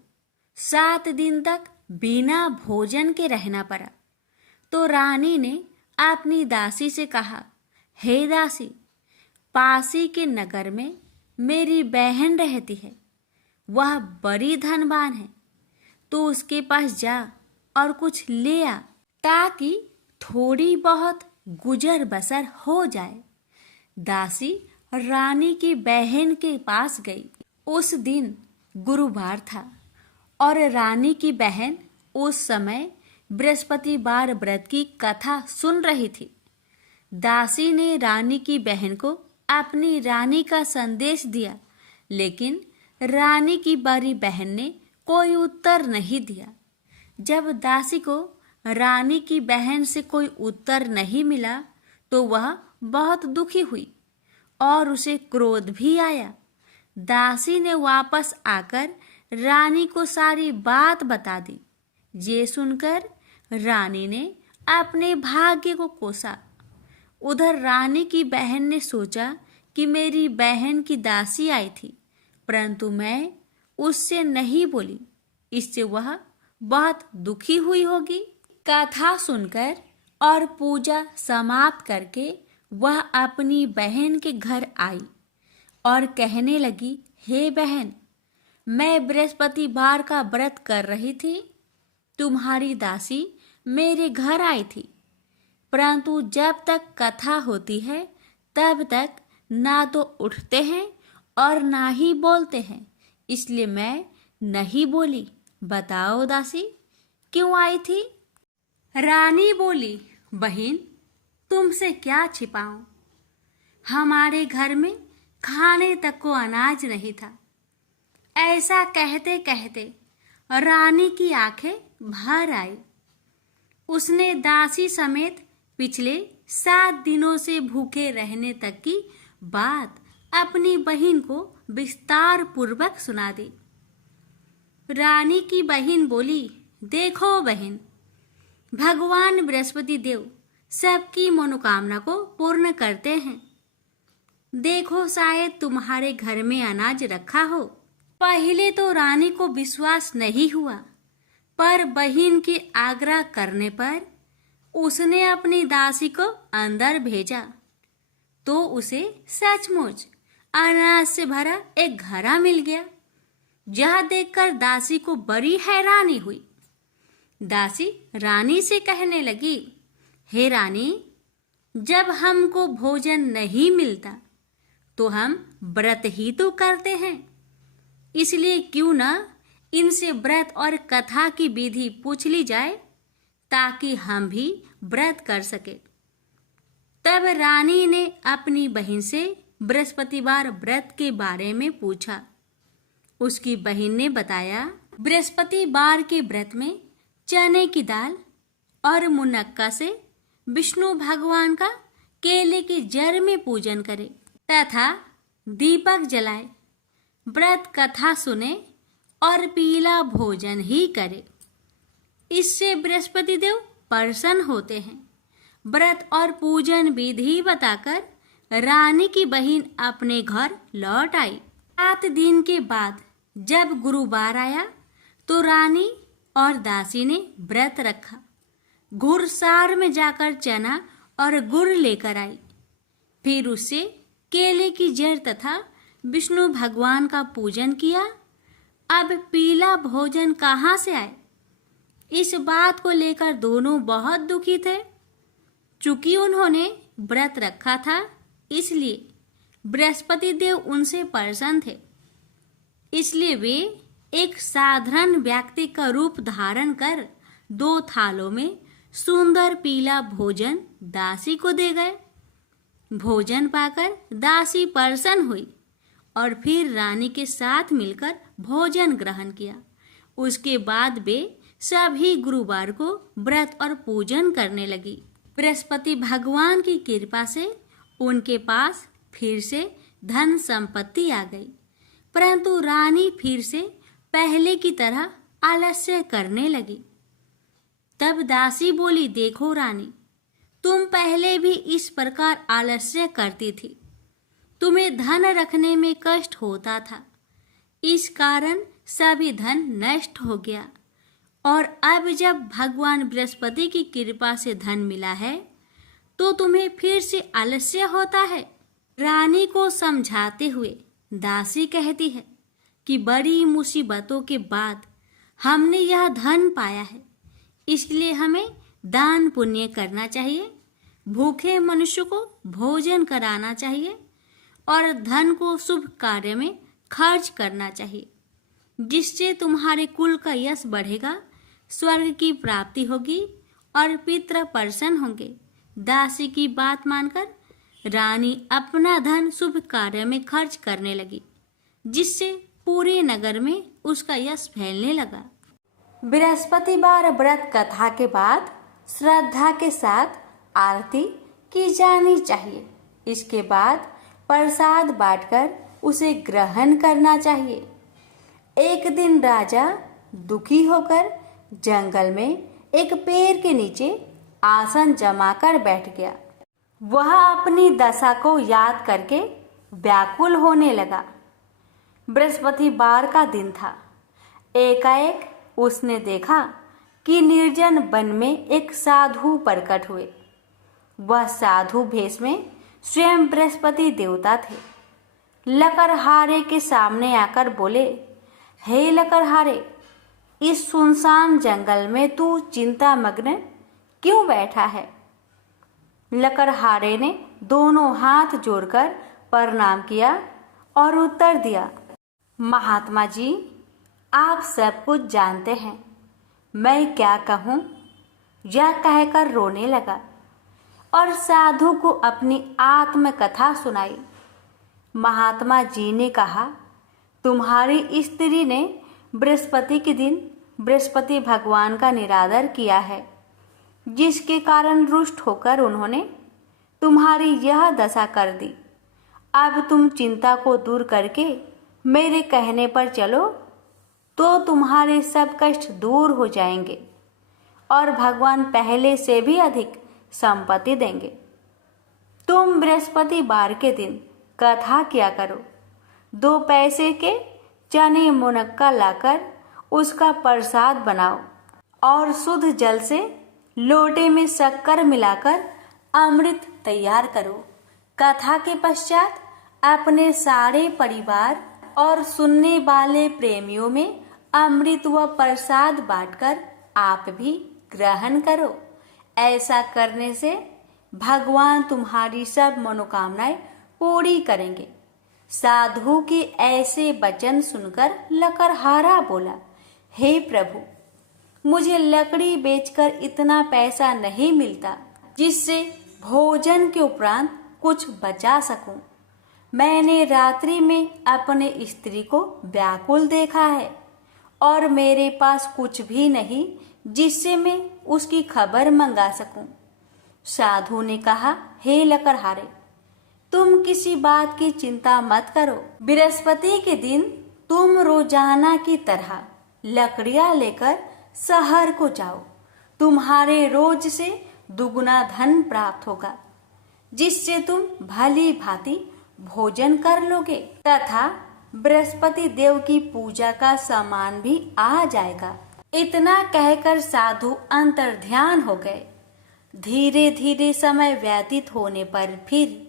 7 दिन तक बिना भोजन के रहना पड़ा, तो रानी ने अपनी दासी से कहा, हे दासी, पास ही के नगर में मेरी बहन रहती है, वह बड़ी धनवान है, तो उसके पास जा और कुछ ले आ ताकि थोड़ी बहुत गुजर बसर हो जाए। दासी रानी की बहन के पास गई। उस दिन गुरुवार था और रानी की बहन उस समय बृहस्पतिवार व्रत की कथा सुन रही थी। दासी ने रानी की बहन को अपनी रानी का संदेश दिया, लेकिन रानी की बड़ी बहन ने कोई उत्तर नहीं दिया। जब दासी को रानी की बहन से कोई उत्तर नहीं मिला तो वह बहुत दुखी हुई और उसे क्रोध भी आया। दासी ने वापस आकर रानी को सारी बात बता दी। ये सुनकर रानी ने अपने भाग्य को कोसा। उधर रानी की बहन ने सोचा कि मेरी बहन की दासी आई थी, परंतु मैं उससे नहीं बोली, इससे वह बहुत दुखी हुई होगी। कथा सुनकर और पूजा समाप्त करके वह अपनी बहन के घर आई और कहने लगी, हे बहन, मैं बृहस्पतिवार का व्रत कर रही थी। तुम्हारी दासी मेरे घर आई थी, परंतु जब तक कथा होती है तब तक ना तो उठते हैं और ना ही बोलते हैं, इसलिए मैं नहीं बोली। बताओ दासी, क्यों आई थी? रानी बोली, बहन, तुमसे क्या छिपाऊं? हमारे घर में खाने तक को अनाज नहीं था। ऐसा कहते कहते रानी की आंखें भर आई। उसने दासी समेत पिछले 7 दिनों से भूखे रहने तक की बात अपनी बहन को विस्तार पूर्वक सुना दी। रानी की बहन बोली, देखो बहन, भगवान बृहस्पति देव सबकी मनोकामना को पूर्ण करते हैं। देखो, शायद तुम्हारे घर में अनाज रखा हो। पहले तो रानी को विश्वास नहीं हुआ, पर बहन के आग्रह करने पर उसने अपनी दासी को अंदर भेजा तो उसे सचमुच अनाज से भरा एक घड़ा मिल गया। यह देखकर दासी को बड़ी हैरानी हुई। दासी रानी से कहने लगी, हे रानी, जब हमको भोजन नहीं मिलता तो हम व्रत ही तो करते हैं, इसलिए क्यों ना इनसे व्रत और कथा की विधि पूछ ली जाए ताकि हम भी व्रत कर सके। तब रानी ने अपनी बहन से बृहस्पतिवार व्रत के बारे में पूछा। उसकी बहन ने बताया, बृहस्पतिवार के व्रत में चने की दाल और मुनक्का से विष्णु भगवान का केले के जड़ में पूजन करे तथा दीपक जलाए, व्रत कथा सुने और पीला भोजन ही करे। इससे बृहस्पति देव प्रसन्न होते हैं। व्रत और पूजन विधि बताकर रानी की बहन अपने घर लौट आई। 7 दिन के बाद जब गुरुवार आया तो रानी और दासी ने व्रत रखा। घुड़सार में जाकर चना और गुड़ लेकर आई। फिर उससे केले की जड़ तथा विष्णु भगवान का पूजन किया। अब पीला भोजन कहाँ से आए? इस बात को लेकर दोनों बहुत दुखी थे। चूंकि उन्होंने व्रत रखा था, इसलिए बृहस्पति देव उनसे प्रसन्न थे। इसलिए वे एक साधारण व्यक्ति का रूप धारण कर 2 थालों में सुंदर पीला भोजन दासी को दे गए। भोजन पाकर दासी प्रसन्न हुई और फिर रानी के साथ मिलकर भोजन ग्रहण किया। उसके बाद वे सभी गुरुवार को व्रत और पूजन करने लगी। बृहस्पति भगवान की कृपा से उनके पास फिर से धन संपत्ति आ गई, परंतु रानी फिर से पहले की तरह आलस्य करने लगी। तब दासी बोली, देखो रानी, तुम पहले भी इस प्रकार आलस्य करती थी। तुम्हें धन रखने में कष्ट होता था, इस कारण सभी धन नष्ट हो गया, और अब जब भगवान बृहस्पति की कृपा से धन मिला है तो तुम्हें फिर से आलस्य होता है। रानी को समझाते हुए दासी कहती है कि बड़ी मुसीबतों के बाद हमने यह धन पाया है, इसलिए हमें दान पुण्य करना चाहिए, भूखे मनुष्य को भोजन कराना चाहिए और धन को शुभ कार्य में खर्च करना चाहिए, जिससे तुम्हारे कुल का यश बढ़ेगा, स्वर्ग की प्राप्ति होगी और पितृ प्रसन्न होंगे। दासी की बात मानकर रानी अपना धन शुभ कार्य में खर्च करने लगी, जिससे पूरे नगर में उसका यश फैलने लगा। बृहस्पतिवार व्रत कथा के बाद श्रद्धा के साथ आरती की जानी चाहिए। इसके बाद प्रसाद बांटकर उसे ग्रहण करना चाहिए। एक दिन राजा दुखी होकर जंगल में एक पेड़ के नीचे आसन जमाकर बैठ गया। वह अपनी दशा को याद करके व्याकुल होने लगा। बृहस्पतिवार का दिन था। एकाएक उसने देखा कि निर्जन वन में एक साधु प्रकट हुए। वह साधु भेष में स्वयं बृहस्पति देवता थे। लकड़हारे के सामने आकर बोले, हे लकड़हारे, इस सुनसान जंगल में तू चिंता मग्न क्यों बैठा है? लकड़हारे ने दोनों हाथ जोड़कर प्रणाम किया और उत्तर दिया, महात्मा जी, आप सब कुछ जानते हैं, मैं क्या कहूँ? यह कहकर रोने लगा और साधु को अपनी आत्मकथा सुनाई। महात्मा जी ने कहा, तुम्हारी स्त्री ने बृहस्पति के दिन बृहस्पति भगवान का निरादर किया है, जिसके कारण रुष्ट होकर उन्होंने तुम्हारी यह दशा कर दी। अब तुम चिंता को दूर करके मेरे कहने पर चलो तो तुम्हारे सब कष्ट दूर हो जाएंगे और भगवान पहले से भी अधिक संपत्ति देंगे। तुम बृहस्पतिवार के दिन कथा किया करो। 2 पैसे के चने मुनक्का लाकर उसका प्रसाद बनाओ और शुद्ध जल से लोटे में शक्कर मिलाकर अमृत तैयार करो। कथा के पश्चात अपने सारे परिवार और सुनने वाले प्रेमियों में अमृत व प्रसाद बांटकर आप भी ग्रहण करो। ऐसा करने से भगवान तुम्हारी सब मनोकामनाएं पूरी करेंगे। साधु के ऐसे वचन सुनकर लकड़हारा बोला, हे प्रभु, मुझे लकड़ी बेचकर इतना पैसा नहीं मिलता जिससे भोजन के उपरांत कुछ बचा सकूं। मैंने रात्रि में अपने स्त्री को व्याकुल देखा है और मेरे पास कुछ भी नहीं जिससे मैं उसकी खबर मंगा सकूं। साधु ने कहा, हे लकड़हारे, तुम किसी बात की चिंता मत करो। बृहस्पति के दिन तुम रोजाना की तरह लकड़ियां लेकर शहर को जाओ। तुम्हारे रोज से दुगुना धन प्राप्त होगा, जिससे तुम भली भांति भोजन कर लोगे तथा बृहस्पति देव की पूजा का सामान भी आ जाएगा। इतना कहकर साधु अंतर्ध्यान हो गए। धीरे धीरे समय व्यतीत होने पर फिर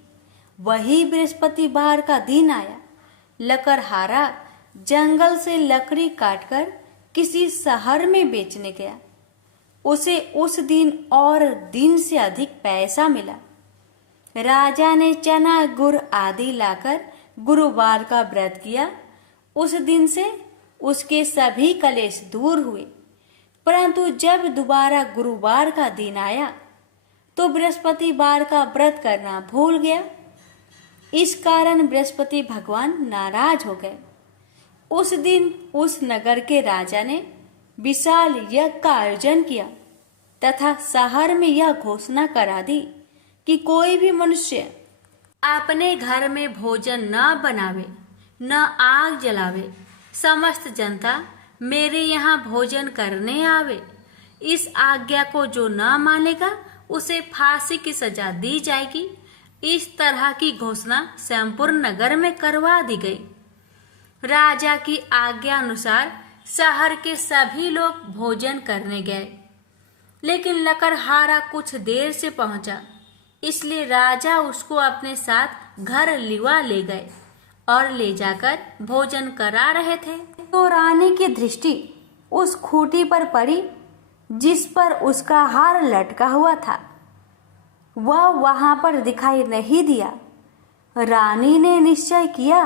वही बृहस्पतिवार का दिन आया। लकड़हारा जंगल से लकड़ी काटकर किसी शहर में बेचने गया। उसे उस दिन और दिन से अधिक पैसा मिला। राजा ने चना गुड़ आदि लाकर गुरुवार का व्रत किया। उस दिन से उसके सभी कलेश दूर हुए। परंतु जब दोबारा गुरुवार का दिन आया तो बृहस्पतिवार का व्रत करना भूल गया। इस कारण बृहस्पति भगवान नाराज हो गए। उस दिन उस नगर के राजा ने विशाल यज्ञ का आयोजन किया तथा शहर में यह घोषणा करा दी कि कोई भी मनुष्य अपने घर में भोजन न बनावे, न आग जलावे। समस्त जनता मेरे यहाँ भोजन करने आवे। इस आज्ञा को जो न मानेगा उसे फांसी की सजा दी जाएगी। इस तरह की घोषणा संपूर्ण नगर में करवा दी गई। राजा की आज्ञा अनुसार शहर के सभी लोग भोजन करने गए, लेकिन लकड़हारा कुछ देर से पहुंचा, इसलिए राजा उसको अपने साथ घर लिवा ले गए और ले जाकर भोजन करा रहे थे तो रानी की दृष्टि उस खूंटी पर पड़ी जिस पर उसका हार लटका हुआ था। वह वहां पर दिखाई नहीं दिया। रानी ने निश्चय किया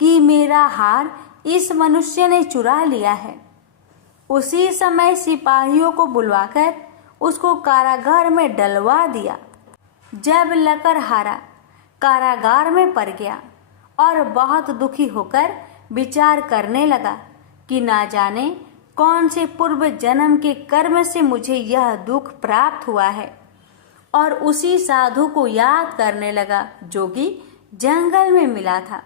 कि मेरा हार इस मनुष्य ने चुरा लिया है। उसी समय सिपाहियों को बुलवाकर उसको कारागार में डलवा दिया। जब लकड़हारा कारागार में पड़ गया और बहुत दुखी होकर विचार करने लगा कि ना जाने कौन से पूर्व जन्म के कर्म से मुझे यह दुख प्राप्त हुआ है, और उसी साधु को याद करने लगा जो कि जंगल में मिला था।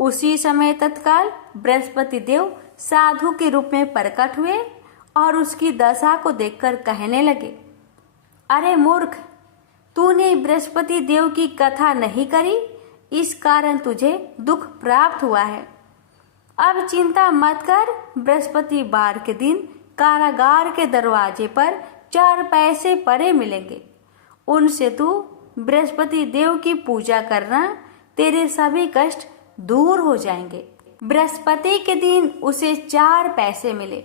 उसी समय तत्काल बृहस्पति देव साधु के रूप में प्रकट हुए और उसकी दशा को देखकर कहने लगे, अरे मूर्ख, तूने बृहस्पति देव की कथा नहीं करी, इस कारण तुझे दुख प्राप्त हुआ है। अब चिंता मत कर, बृहस्पतिवार के दिन कारागार के दरवाजे पर 4 पैसे पड़े मिलेंगे। उनसे तू बृहस्पति देव की पूजा करना, तेरे सभी कष्ट दूर हो जाएंगे। बृहस्पति के दिन उसे 4 पैसे मिले।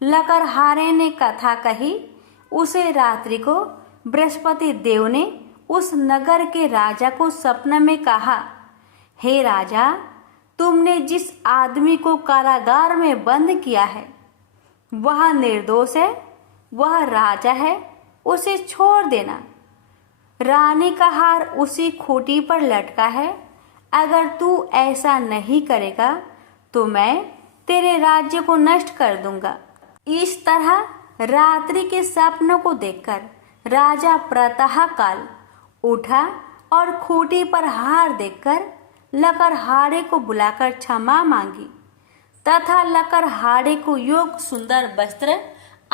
लकड़हारे ने कथा कही। उसे रात्रि को बृहस्पति देव ने उस नगर के राजा को सपने में कहा, हे राजा, तुमने जिस आदमी को कारागार में बंद किया है वह निर्दोष है, वह राजा है, उसे छोड़ देना। रानी का हार उसी खूंटी पर लटका है। अगर तू ऐसा नहीं करेगा तो मैं तेरे राज्य को नष्ट कर दूंगा। इस तरह रात्रि के सपनों को देखकर राजा प्रातः काल उठा और खूंटी पर हार देखकर लकड़हारे को बुलाकर क्षमा मांगी तथा लकड़हारे को योग सुंदर वस्त्र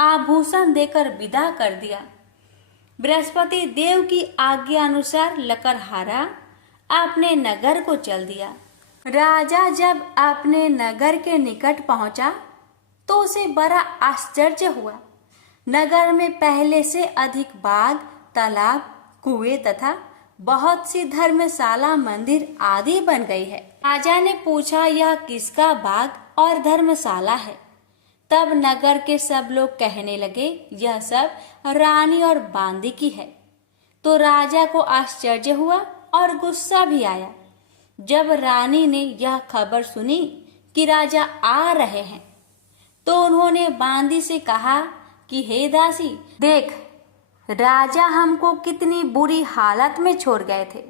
आभूषण देकर विदा कर दिया। बृहस्पति देव की आज्ञा अनुसार लकड़हारा अपने नगर को चल दिया। राजा जब अपने नगर के निकट पहुंचा तो उसे बड़ा आश्चर्य हुआ। नगर में पहले से अधिक बाग, तालाब, कुएं तथा बहुत सी धर्मशाला, मंदिर आदि बन गई है। राजा ने पूछा, यह किसका बाग और धर्मशाला है? तब नगर के सब लोग कहने लगे, यह सब रानी और बांदी की है। तो राजा को आश्चर्य हुआ और गुस्सा भी आया। जब रानी ने यह खबर सुनी कि राजा आ रहे हैं तो उन्होंने बांदी से कहा कि हे दासी, देख, राजा हमको कितनी बुरी हालत में छोड़ गए थे।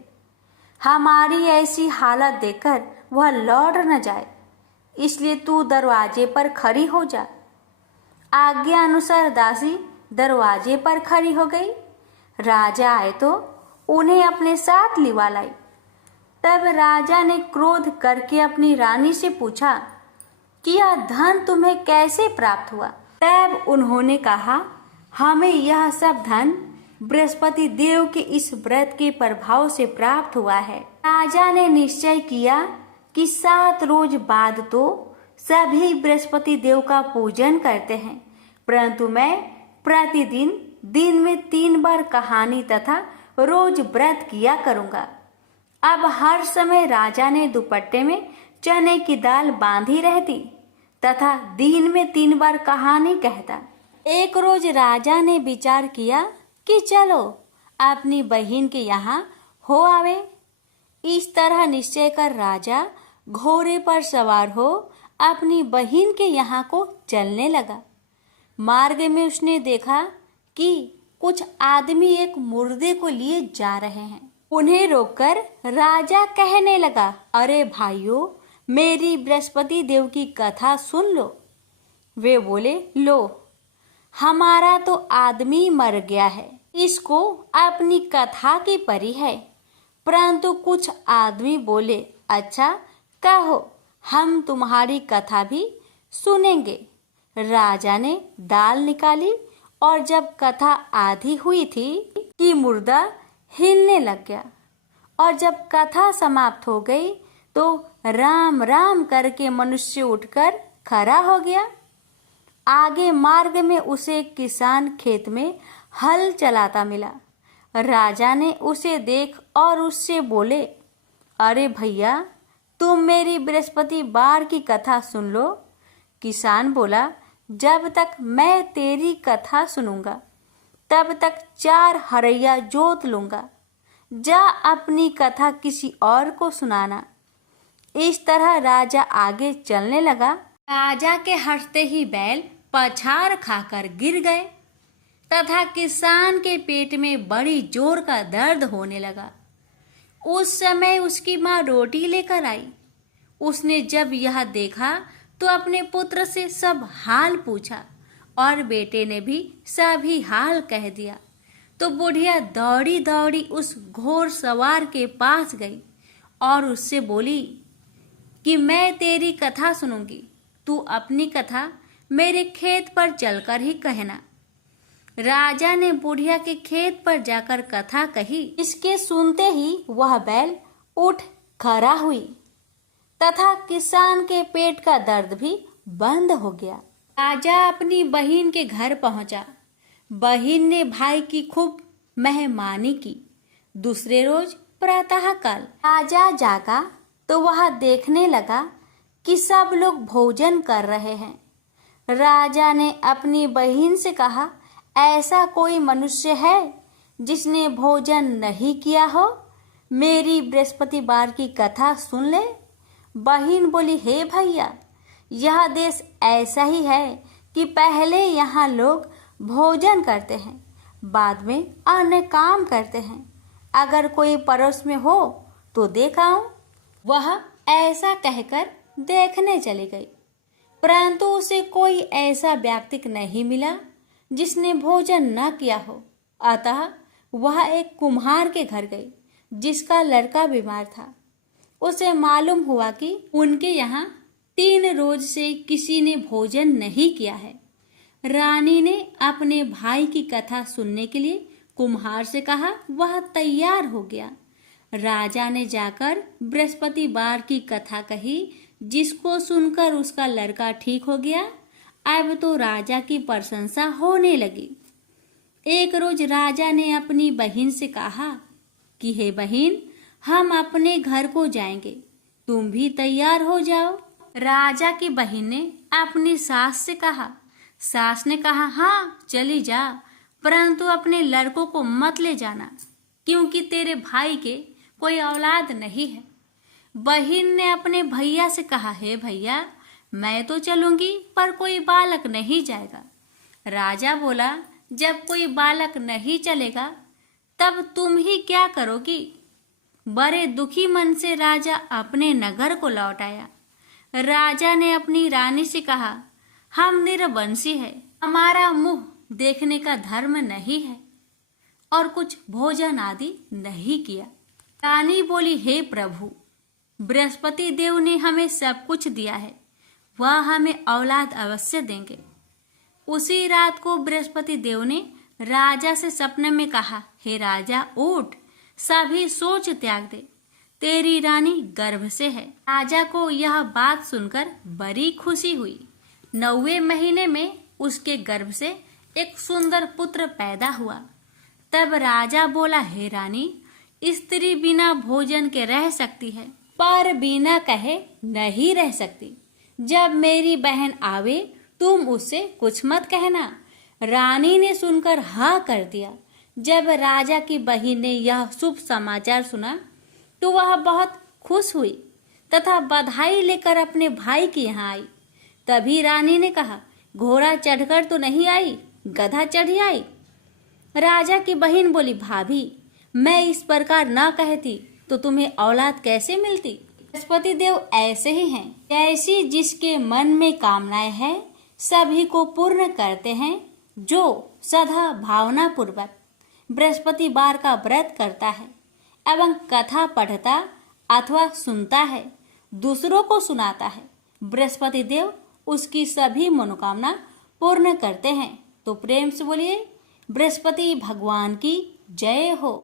हमारी ऐसी हालत देखकर वह लौट न जाए, इसलिए तू दरवाजे पर खड़ी हो जा। आज्ञा अनुसार दासी दरवाजे पर खड़ी हो गई। राजा आए तो उन्हें अपने साथ लिवा लाई। तब राजा ने क्रोध करके अपनी रानी से पूछा कि यह धन तुम्हें कैसे प्राप्त हुआ? तब उन्होंने कहा, हमें यह सब धन बृहस्पति देव के इस व्रत के प्रभाव से प्राप्त हुआ है। राजा ने निश्चय किया कि 7 रोज बाद तो सभी बृहस्पति देव का पूजन करते हैं, परंतु मैं प्रतिदिन दिन में 3 बार कहानी तथा रोज व्रत किया करूंगा। अब हर समय राजा ने दुपट्टे में चने की दाल बांधी रहती तथा दिन में 3 बार कहानी कहता। एक रोज राजा ने विचार किया कि चलो अपनी बहन के यहाँ हो आवे। इस तरह निश्चय कर राजा घोड़े पर सवार हो अपनी बहन के यहाँ को चलने लगा। मार्ग में उसने देखा कि कुछ आदमी एक मुर्दे को लिए जा रहे हैं। उन्हें रोककर राजा कहने लगा, अरे भाइयों, मेरी बृहस्पति देव की कथा सुन लो। वे बोले, लो, हमारा तो आदमी मर गया है, इसको अपनी कथा की परी है। परंतु कुछ आदमी बोले, अच्छा कहो, हम तुम्हारी कथा भी सुनेंगे। राजा ने दाल निकाली और जब कथा आधी हुई थी कि मुर्दा हिलने लग गया, और जब कथा समाप्त हो गई तो राम राम करके मनुष्य उठकर खड़ा हो गया। आगे मार्ग में उसे एक किसान खेत में हल चलाता मिला। राजा ने उसे देख और उससे बोले, अरे भैया, तुम मेरी बृहस्पतिवार की कथा सुन लो। किसान बोला, जब तक मैं तेरी कथा सुनूंगा तब तक 4 हरैया जोत लूंगा। जा अपनी कथा किसी और को सुनाना। इस तरह राजा आगे चलने लगा। राजा के हंसते ही बैल पछाड़ खाकर गिर गए तथा किसान के पेट में बड़ी जोर का दर्द होने लगा। उस समय उसकी माँ रोटी लेकर आई। उसने जब यह देखा तो अपने पुत्र से सब हाल पूछा और बेटे ने भी सभी हाल कह दिया। तो बुढ़िया दौड़ी दौड़ी उस घोड़ सवार के पास गई और उससे बोली कि मैं तेरी कथा सुनूंगी, तू अपनी कथा मेरे खेत पर चलकर ही कहना। राजा ने बुढ़िया के खेत पर जाकर कथा कही। इसके सुनते ही वह बैल उठ खड़ा हुई तथा किसान के पेट का दर्द भी बंद हो गया। राजा अपनी बहन के घर पहुंचा। बहन ने भाई की खूब मेहमानी की। दूसरे रोज प्रातःकाल राजा जागा तो वह देखने लगा कि सब लोग भोजन कर रहे हैं। राजा ने अपनी बहन से कहा, ऐसा कोई मनुष्य है जिसने भोजन नहीं किया हो? मेरी बृहस्पतिवार की कथा सुन ले। बहन बोली, हे भैया, यह देश ऐसा ही है कि पहले यहाँ लोग भोजन करते हैं, बाद में अन्य काम करते हैं। अगर कोई पड़ोस में हो तो देख आऊं। वह ऐसा कहकर देखने चली गई, परंतु उसे कोई ऐसा व्यक्ति नहीं मिला जिसने भोजन न किया हो। अतः वह एक कुम्हार के घर गई जिसका लड़का बीमार था। उसे मालूम हुआ कि उनके यहाँ 3 रोज से किसी ने भोजन नहीं किया है। रानी ने अपने भाई की कथा सुनने के लिए कुम्हार से कहा। वह तैयार हो गया। राजा ने जाकर बृहस्पतिवार की कथा कही, जिसको सुनकर उसका लड़का ठीक हो गया। अब तो राजा की प्रशंसा होने लगी। एक रोज राजा ने अपनी बहन से कहा कि हे बहन, हम अपने घर को जाएंगे, तुम भी तैयार हो जाओ। राजा की बहन ने अपनी सास से कहा। सास ने कहा, हाँ चली जा, परंतु अपने लड़कों को मत ले जाना, क्योंकि तेरे भाई के कोई औलाद नहीं है। बहन ने अपने भैया से कहा, हे भैया, मैं तो चलूंगी पर कोई बालक नहीं जाएगा। राजा बोला, जब कोई बालक नहीं चलेगा तब तुम ही क्या करोगी? बड़े दुखी मन से राजा अपने नगर को लौट आया। राजा ने अपनी रानी से कहा, हम निरवंशी है, हमारा मुंह देखने का धर्म नहीं है और कुछ भोजन आदि नहीं किया। रानी बोली, हे प्रभु, बृहस्पति देव ने हमें सब कुछ दिया है, वह हमें औलाद अवश्य देंगे। उसी रात को बृहस्पति देव ने राजा से सपने में कहा, हे राजा, उठ, सभी सोच त्याग दे, तेरी रानी गर्भ से है। राजा को यह बात सुनकर बड़ी खुशी हुई। 9वें महीने में उसके गर्भ से एक सुंदर पुत्र पैदा हुआ। तब राजा बोला, हे रानी, स्त्री बिना भोजन के रह सकती है, पर बिना कहे नहीं रह सकती। जब मेरी बहन आवे तुम उससे कुछ मत कहना। रानी ने सुनकर हाँ कर दिया। जब राजा की बहन ने यह शुभ समाचार सुना तो वह बहुत खुश हुई तथा बधाई लेकर अपने भाई के यहाँ आई। तभी रानी ने कहा, घोड़ा चढ़कर तो नहीं आई, गधा चढ़ी आई। राजा की बहन बोली, भाभी, मैं इस प्रकार न कहती तो तुम्हें औलाद कैसे मिलती? बृहस्पति देव ऐसे ही हैं, जैसी जिसके मन में कामनाएं हैं सभी को पूर्ण करते हैं। जो सदा भावना पूर्वक बृहस्पतिवार का व्रत करता है एवं कथा पढ़ता अथवा सुनता है, दूसरों को सुनाता है, बृहस्पति देव उसकी सभी मनोकामना पूर्ण करते हैं। तो प्रेम से बोलिए, बृहस्पति भगवान की जय हो।